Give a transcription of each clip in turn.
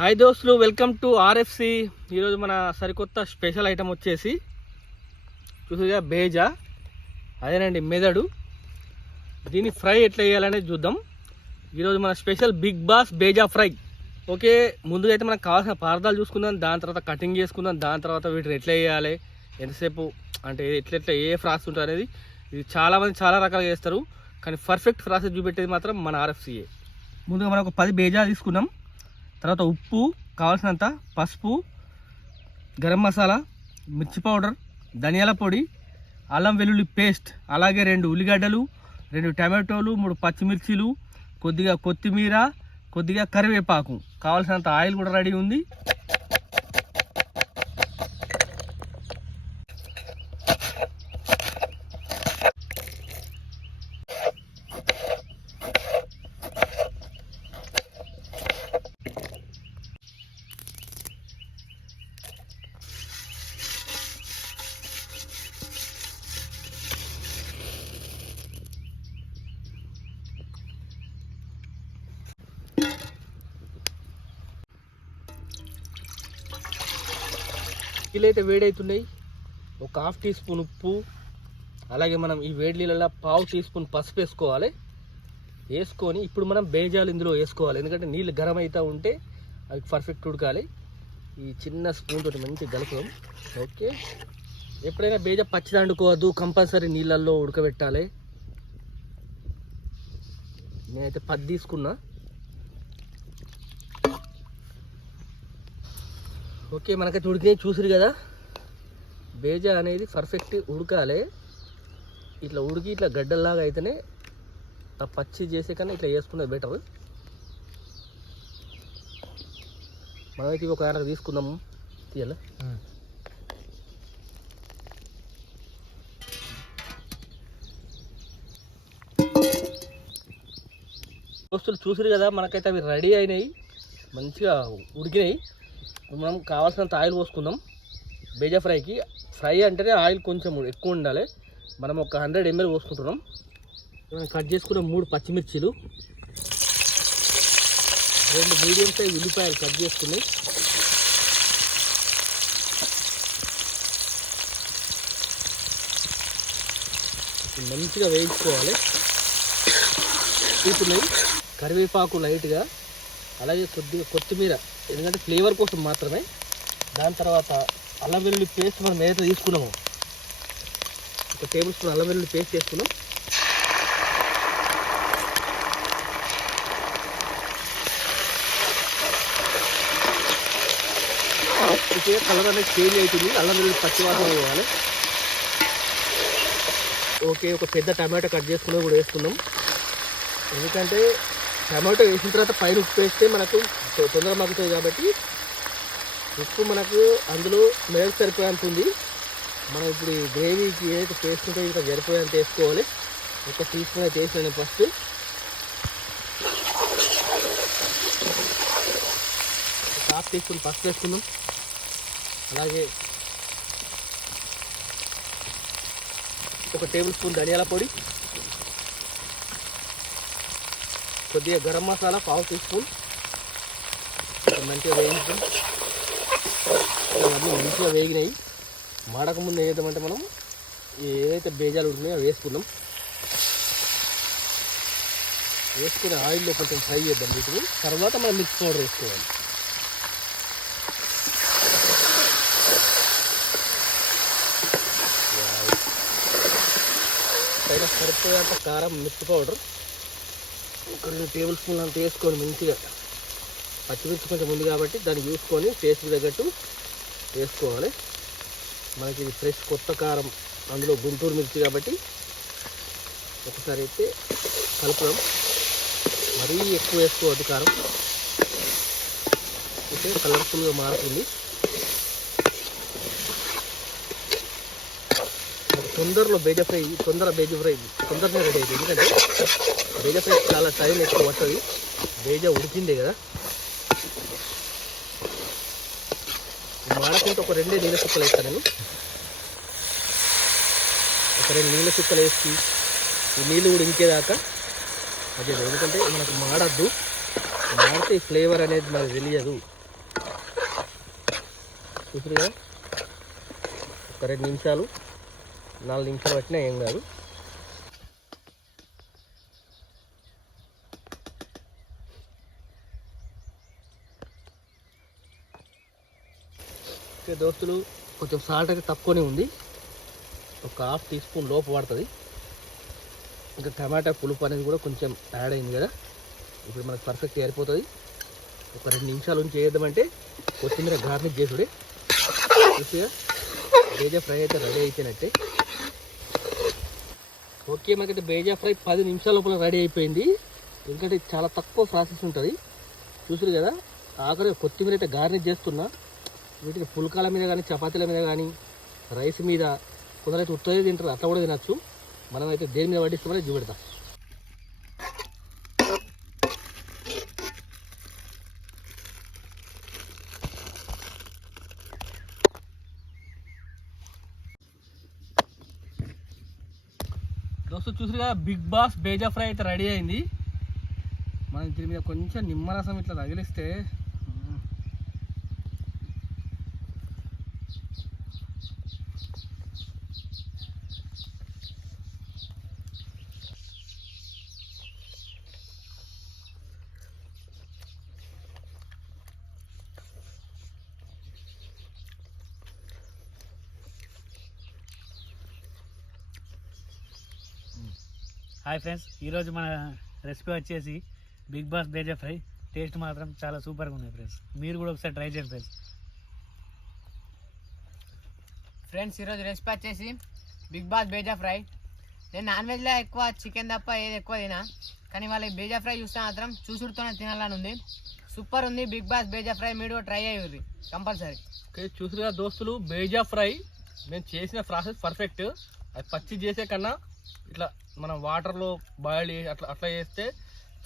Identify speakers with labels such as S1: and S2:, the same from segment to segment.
S1: Hi దోస్తులు welcome to RFC. ఈరోజు మన సరికొత్త స్పెషల్ ఐటమ్ వచ్చేసి చూసుగా బేజా అదేనండి మెదడు. దీన్ని ఫ్రై ఎట్లా చేయాలనేది చూద్దాం. ఈరోజు మన special big boss bheja fry. Okay ముందుగా అయితే మనకు కావాల్సిన పదార్థాలు చూసుకుందాం దాని తర్వాత కటింగ్ చేసుకుందాం దాని తర్వాత వీటిని ఎట్లా వేయాలి ఎంతసేపు అంటే ఎట్లా ఎట్లా ఏ ఫ్రాస్ ఉంటుంది అనేది ఇది చాలామంది చాలా రకాలుగా చేస్తారు. కానీ పర్ఫెక్ట్ ఫ్రాసెస్ చూపెట్టేది మాత్రం మన ఆర్ఎఫ్సిఏ ముందుగా మనం ఒక పది బేజా తీసుకున్నాం. తర్వాత ఉప్పు కావాల్సినంత పసుపు గరం మసాలా మిర్చి పౌడర్ ధనియాల పొడి అల్లం వెల్లుల్లి పేస్ట్ అలాగే రెండు ఉల్లిగడ్డలు రెండు టమాటోలు మూడు పచ్చిమిర్చీలు కొద్దిగా కొత్తిమీర కొద్దిగా కరివేపాకు. కావాల్సినంత ఆయిల్ కూడా రెడీ ఉంది. నీళ్ళు అయితే వేడవుతున్నాయి ఒక హాఫ్ టీ స్పూన్ ఉప్పు అలాగే మనం ఈ వేడి నీళ్ళలో పావు టీ స్పూన్ పసుపు వేసుకోవాలి. వేసుకొని ఇప్పుడు మనం బేజాలు ఇందులో వేసుకోవాలి. ఎందుకంటే నీళ్ళు గరం అవుతూ ఉంటే అవి పర్ఫెక్ట్ ఉడకాలి. ఈ చిన్న స్పూన్ తోటి మంచిగా కలుపుదాం. ఓకే. ఎప్పుడైనా బేజ పచ్చి దండుకోవద్దు కంపల్సరీ నీళ్ళల్లో ఉడకబెట్టాలి. నేనైతే పది తీసుకున్నా. ఓకే మనకైతే ఉడికినాయి చూసిరు కదా? బేజా అనేది పర్ఫెక్ట్ ఉడకాలి. ఇట్లా ఉడికి ఇట్లా గడ్డల్లాగా అయితేనే ఆ పచ్చి చేసే కన్నా ఇట్లా వేసుకున్నది బెటర్ మనమైతే ఒక దాంట్లో తీసుకుందాము తీయాల? దోస్తులు చూసిరు కదా మనకైతే అవి రెడీ అయినాయి. మంచిగా ఉడికినాయి. మనం కావాల్సినంత ఆయిల్ పోసుకుందాం. బేజా ఫ్రైకి. ఫ్రై అంటేనే ఆయిల్ కొంచెం ఎక్కువ ఉండాలి. మనం ఒక హండ్రెడ్ ఎంఎల్ పోసుకుంటున్నాం. మనం కట్ చేసుకున్న మూడు పచ్చిమిర్చీలు. రెండు మీడియం సైజ్ ఉల్లిపాయలు కట్ చేసుకుని మంచిగా వేయించుకోవాలి. ఇప్పుడు కరివేపాకు లైట్గా అలాగే కొద్దిగా కొత్తిమీర ఎందుకంటే ఫ్లేవర్ కోసం మాత్రమే. దాని తర్వాత అల్లం వెల్లుల్లి పేస్ట్ మనం ఏదైతే తీసుకున్నామో. ఒక టేబుల్ స్పూన్ అల్లం వెల్లుల్లి పేస్ట్ చేసుకున్నాం. అయితే కలర్ అనేది చేంజ్ అవుతుంది. అల్లం వెల్లుల్లి పచ్చివాసన పోవాలి. ఓకే ఒక పెద్ద టమాటో కట్ చేసుకున్నా కూడా వేసుకున్నాం. ఎందుకంటే టమాటో వేసిన తర్వాత పైన ఉప్పు వేస్తే మనకు తొందరగా మగ్గుతుంది కాబట్టి ఉప్పు మనకు అందులో మేలు సరిపోయేంత ఉంది. మనం ఇప్పుడు ఈ గ్రేవీకి ఏదైతే పేస్ట్ ఉంటుందో ఇంకా సరిపోయేంత వేసుకోవాలి. ఒక టీ స్పూన్ అయితే వేసాను ఫస్ట్. ఒక హాఫ్ టీ స్పూన్ పసుపు వేసుకుందాం. అలాగే ఒక టేబుల్ స్పూన్ ధనియాల పొడి. కొద్దిగా గరం మసాలా పావు టీ స్పూన్. మంచిగా వేయించాం అవి మంచిగా వేగినాయి. మాడకముందు ముందు మనం ఏదైతే బేజాలు ఉంటున్నాయో అవి వేసుకుందాం. వేసుకుని ఆయిల్లో కొంచెం ఫ్రై చేద్దాం వీటిని. తర్వాత మనం మిక్స్ పౌడర్ వేసుకోవాలి. పైన సరిపోయేంత కారం మిర్చి పౌడర్. ఒక రెండు టేబుల్ స్పూన్ అంత వేసుకొని మంచిగా పచ్చిమిర్చి కొంచెం ఉంది కాబట్టి దాన్ని చూసుకొని టేస్ట్ తగ్గట్టు వేసుకోవాలి. మనకి ఇది ఫ్రెష్ కొత్త కారం అందులో గుంటూరు మిర్చి కాబట్టి ఒకసారి అయితే కలుపుదాం. మరీ ఎక్కువ వేసుకోవద్దు కారం. అయితే కలర్ఫుల్గా మారుతుంది. తొందరలో బేజ ఫ్రై తొందర బేజ ఫ్రై తొందరగా రెడీ అయింది ఎందుకంటే బేజ ఫ్రై చాలా టైం ఎక్కువ పడుతుంది. బేజ ఉడికిందే కదా. మాడకుంటే ఒక రెండే నీళ్ళ చుక్కలు వేస్తాను ఒక రెండు నీళ్ళ చుక్కలు వేసి ఈ నీళ్ళు కూడా ఇంకేదాకా అదే ఎందుకంటే మనకు మాడద్దు. మాడితే ఈ ఫ్లేవర్ అనేది మనకు తెలియదు. చూసారు కదా? ఒక రెండు నిమిషాలు. నాలుగు నిమిషాలు పట్టినా ఏం కాదు. దోస్తులు కొంచెం సాల్ట్ అయితే తక్కువనే ఉంది. ఒక హాఫ్ టీ స్పూన్ లోపు పడుతుంది ఇంకా టమాటా పులుపు అనేది కూడా కొంచెం యాడ్ అయింది కదా. ఇప్పుడు మనకు పర్ఫెక్ట్ సరిపోతుంది. ఒక రెండు నిమిషాలు ఉంచి చేద్దామంటే కొత్తిమీర గార్నిష్ చేసుడే. చూసిగా ఫ్రై అయితే రెడీ అయిపోయినట్టే. ఓకే మనకైతే బేజా ఫ్రై పది నిమిషాల లోపల రెడీ అయిపోయింది. ఎందుకంటే చాలా తక్కువ ప్రాసెస్ ఉంటుంది. చూసారు కదా ఆఖరి కొత్తిమీర అయితే గార్నిష్ చేస్తున్నా. వీటిని పుల్కాల మీద కానీ చపాతీల మీద కానీ రైస్ మీద కొందరైతే ఉత్తరే తింటారు అట్లా కూడా తినచ్చు. మనమైతే దేని మీద వడ్డిస్తామని చూపెడతాం. దోస్తు చూసిగా బిగ్ బాస్ బేజా ఫ్రై అయితే రెడీ అయింది. మనం దీని మీద కొంచెం నిమ్మరసం ఇట్లా తగిలిస్తే
S2: హాయ్ ఫ్రెండ్స్ ఈరోజు మన రెసిపీ వచ్చేసి big boss bheja fry. Taste మాత్రం చాలా సూపర్గా ఉంది ఫ్రెండ్స్. మీరు కూడా ఒకసారి ట్రై చేయండి ఫ్రెండ్స్.
S3: ఫ్రెండ్స్ ఈరోజు రెసిపీ వచ్చేసి బిగ్ బాస్ బేజా ఫ్రై. నేను నాన్ వెజ్లో ఎక్కువ చికెన్ తప్ప ఏది ఎక్కువ తినా. కానీ వాళ్ళ ఈ బేజా ఫ్రై చూస్తే మాత్రం చూసుడుతోనే తినాలని ఉంది. సూపర్ ఉంది బిగ్ బాస్ బేజా ఫ్రై. మీరు కూడా ట్రై అయ్యి కంపల్సరీ.
S1: ఓకే చూసారుగా దోస్తులు బేజా ఫ్రై. మేము చేసిన ప్రాసెస్ పర్ఫెక్ట్. అది పచ్చి చేసే కన్నా ఇట్లా మనం వాటర్లో బాయిల్ అట్లా అట్లా చేస్తే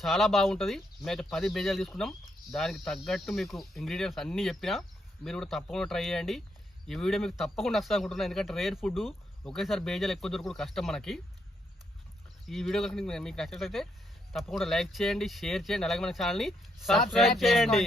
S1: చాలా బాగుంటుంది. మేము పది బేజాలు తీసుకున్నాం. దానికి తగ్గట్టు మీకు ఇంగ్రీడియంట్స్ అన్నీ చెప్పినా మీరు కూడా తప్పకుండా ట్రై చేయండి. ఈ వీడియో మీకు తప్పకుండా వస్తుంది అనుకుంటున్నాను ఎందుకంటే రేర్ ఫుడ్ ఒకేసారి బేజాలు ఎక్కువ దొరకడం కష్టం మనకి. ఈ వీడియో కనుక మీకు నచ్చినట్లయితే తప్పకుండా లైక్ చేయండి షేర్ చేయండి అలాగే మన ఛానల్ని సబ్స్క్రైబ్ చేయండి.